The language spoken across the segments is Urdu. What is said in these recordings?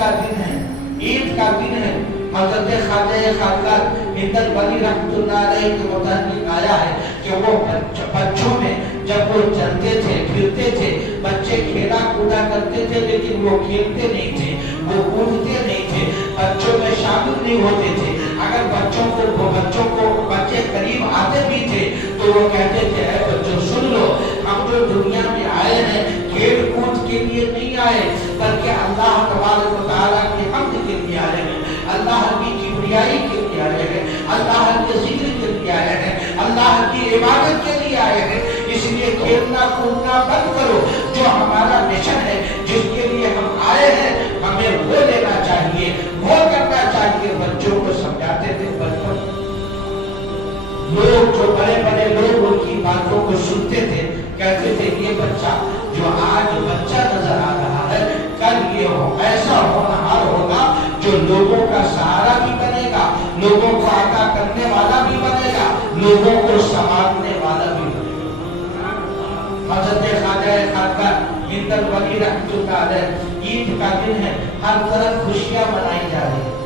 کا دن ہے، عید کا دن ہے۔ حضرت خواجہ خواجہ ہندل ولی رحمۃ اللہ علیہ کے متعلق آیا ہے کہ وہ بچوں میں جب وہ چلتے تھے پھرتے تھے، بچے کھیلا کودا کرتے تھے لیکن وہ کھیلتے نہیں تھے، وہ کودتے نہیں تھے، بچوں میں شامل نہیں ہوتے تھے۔ اگر بچے قریب آتے بھی تھے تو وہ کہتے تھے اے بچوں سن لو، ہم تو دنیا میں آئے ہیں کھیل کود کے لیے نہیں آئے بلکہ اللہ تبارک و تعالیٰ کی حمد کے لیے آئے ہیں، اللہ کی کبریائی کے لیے آئے ہیں، اللہ کے ذکر کے لیے آئے ہیں، اللہ کی عبادت کے لیے آئے ہیں۔ اس لیے کھیلنا کودنا بند کرو، جو ہمارا مشن ہے جس کے لیے ہم آئے ہیں ہمیں وہ لینا چاہیے، وہ کرنا چاہیے۔ بچوں کو سمجھاتے تھے بچپن لوگ، جو بڑے بڑے لوگ ان کی باتوں کو سنتے تھے، کہتے تھے یہ بچہ جو آج بچہ نظر آ رہا ہے کل یہ ایسا ہونہار ہوگا جو لوگوں کا سہارا بھی بنے گا، لوگوں کو آگاہ کرنے والا بھی بنے گا، لوگوں کو سنبھالنے والا بھی بنے گا۔ حضرت خواجہ خواجہ ہندل ولی رحمۃ اللہ علیہ، عید کا دن ہے، ہر طرف خوشیاں منائی جا رہی ہے،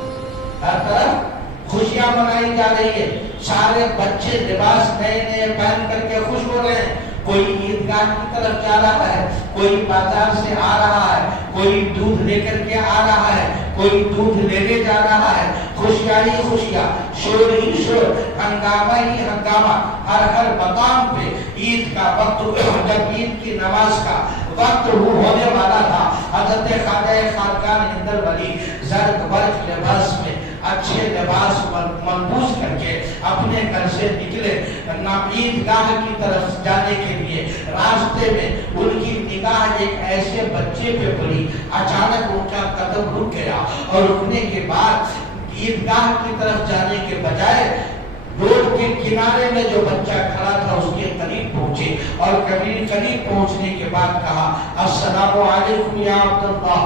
ہر طرف خوشیاں منائی جا رہی ہے، سارے بچے لباس نئے نئے پہن کر کے خوش ہو رہے ہیں، کوئی عیدگاہ کی طرف جا رہا ہے، کوئی بازار سے آ رہا ہے، کوئی دودھ لے کر کے آ رہا ہے، کوئی دودھ لینے جا رہا ہے، خوشیاں ہی خوشیاں، شور ہی شور، ہنگامہ ہی ہنگامہ، ہر مقام پہ عید کا وقت، جب عید کی نماز کا وقت ہونے والا تھا، حضرت خواجہ خواجہ ہندل ولی زرد برق لباس میں اچھے لباس ملبوس کر کے اپنے گھر سے نکلے عیدگاہ کی طرف جانے کے لیے۔ راستے میں ان کی نگاہ ایک ایسے بچے پہ پڑی، اچانک ان کا قدم رک گیا اور رکنے کے بعد عیدگاہ کی طرف جانے کے بجائے روڈ کے کنارے میں جو بچہ کھڑا تھا اس کے قریب پہنچے اور قریب پہنچنے کے بعد کہا السلام علیکم یا عبداللہ۔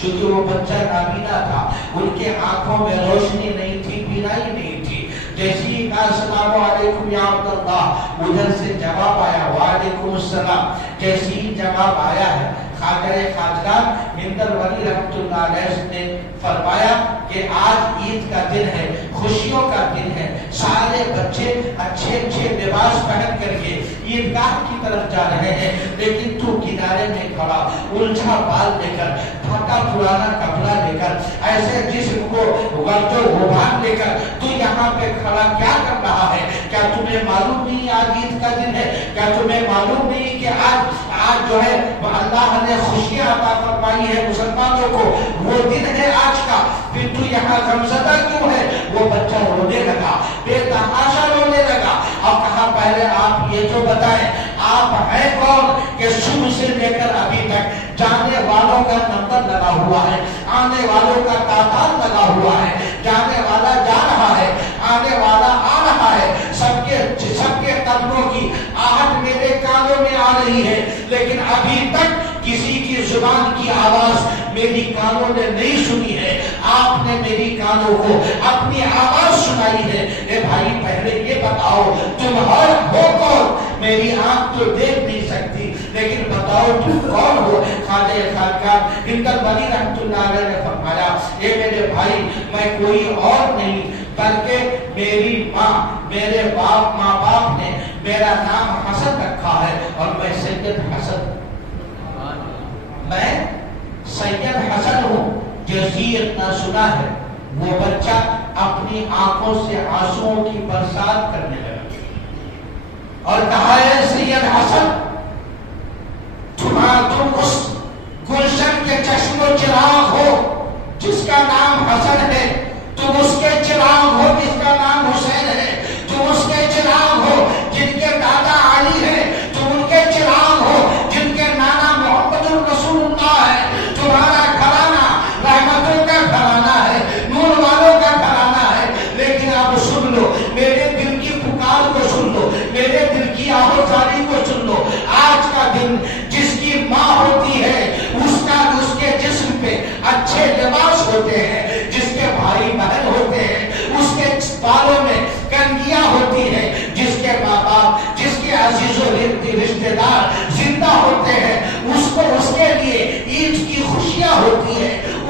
چونکہ وہ بچہ نابینا تھا، ان کے آنکھوں میں روشنی نہیں تھی، بینائی نہیں تھی، جیسے ہی کہا السلام علیکم یا عبداللہ، ادھر سے جواب آیا وعلیکم السلام۔ جیسے ہی جواب آیا ہے، خواجہ خواجہ ہندل ولی رحمۃ اللہ علیہ نے فرمایا کہ آج عید کا دن ہے، خوشیوں کا دن ہے، سارے بچے اچھے اچھے لباس پہن کر کے عیدگاہ کی طرف جا رہے ہیں، لیکن تو کنارے میں کھڑا الجھا بال لے کر، پھٹا پرانا کپڑا لے کر، ایسے جسم کو غرض و غبار لے کر تو یہاں پہ کھڑا کیا کر رہا ہے؟ کیا تمہیں معلوم نہیں آج عید کا دن ہے؟ کیا تمہیں معلوم نہیں کہ آج جو ہے اللہ نے خوشیاں عطا فرمائی ہے مسلمانوں کو، وہ دن ہے آج کا، پھر تو یہاں غمزدہ کیوں ہے؟ وہ بچہ رونے لگا، بے تحاشا رونے لگا اور کہا پہلے آپ یہ تو بتائیں آپ ہیں کون کہ صبح سے لے کر ابھی تک جانے والوں کا نمبر لگا ہوا ہے، آنے والوں کا تعداد لگا ہوا ہے، جانے والا جا رہا ہے، آنے والا آ رہا ہے، سب کے قدموں کی آہٹ میرے کانوں میں آ رہی ہے، لیکن ابھی تک کسی کی زبان کی آواز میری کانوں نے نہیں سنی ہے، آپ نے میری کانوں کو اپنی آواز سنائی ہے۔ اے بھائی پہلے یہ بتاؤ تم ہو کون؟ میری آنکھ تو دیکھ نہیں سکتی لیکن بتاؤ تم کون ہو؟ خواجہ خواجہ ہندل ولی رحمۃ اللہ علیہ نے فرمایا اے میرے بھائی میں کوئی اور نہیں بلکہ میری ماں، میرے ماں باپ نے میرا نام حسن رکھا ہے اور میں سید حسن ہوں۔ جزیت نہ سنا ہے، وہ بچہ اپنی آنکھوں سے آنسوؤں کی برسات کرنے لگا اور کہا ہے سید حسن تم اس گلشن کے چشم و چراغ ہو جس کا نام حسن ہے، تم اس کے چراغ ہو جس کا نام حسین ہے، تم اس کے چراغ ہو جن کے دادا علی ہے، تم ان کے چراغ ہو جن کے نانا محمد الرسول اللہ ہے، تمہارا گھرانہ رحمتوں کا گھرانہ ہے، نور والوں کا گھرانہ ہے، لیکن اب سن لو میرے دل کی پکار کو، سن لو میرے دل کی آہوزاری کو، سن لو آج کا دن جس کی ماں ہوتی ہے اس کے جسم پہ اچھے لباس ہوتے ہیں، جس کے بھائی بہن ہوتے ہیں اس کے بالوں میں کنگیاں ہوتی ہیں، جس کے ماں باپ جس کے عزیز و رشتے دار زندہ ہوتے ہیں اس کے لیے عید کی خوشیاں ہوتی ہیں،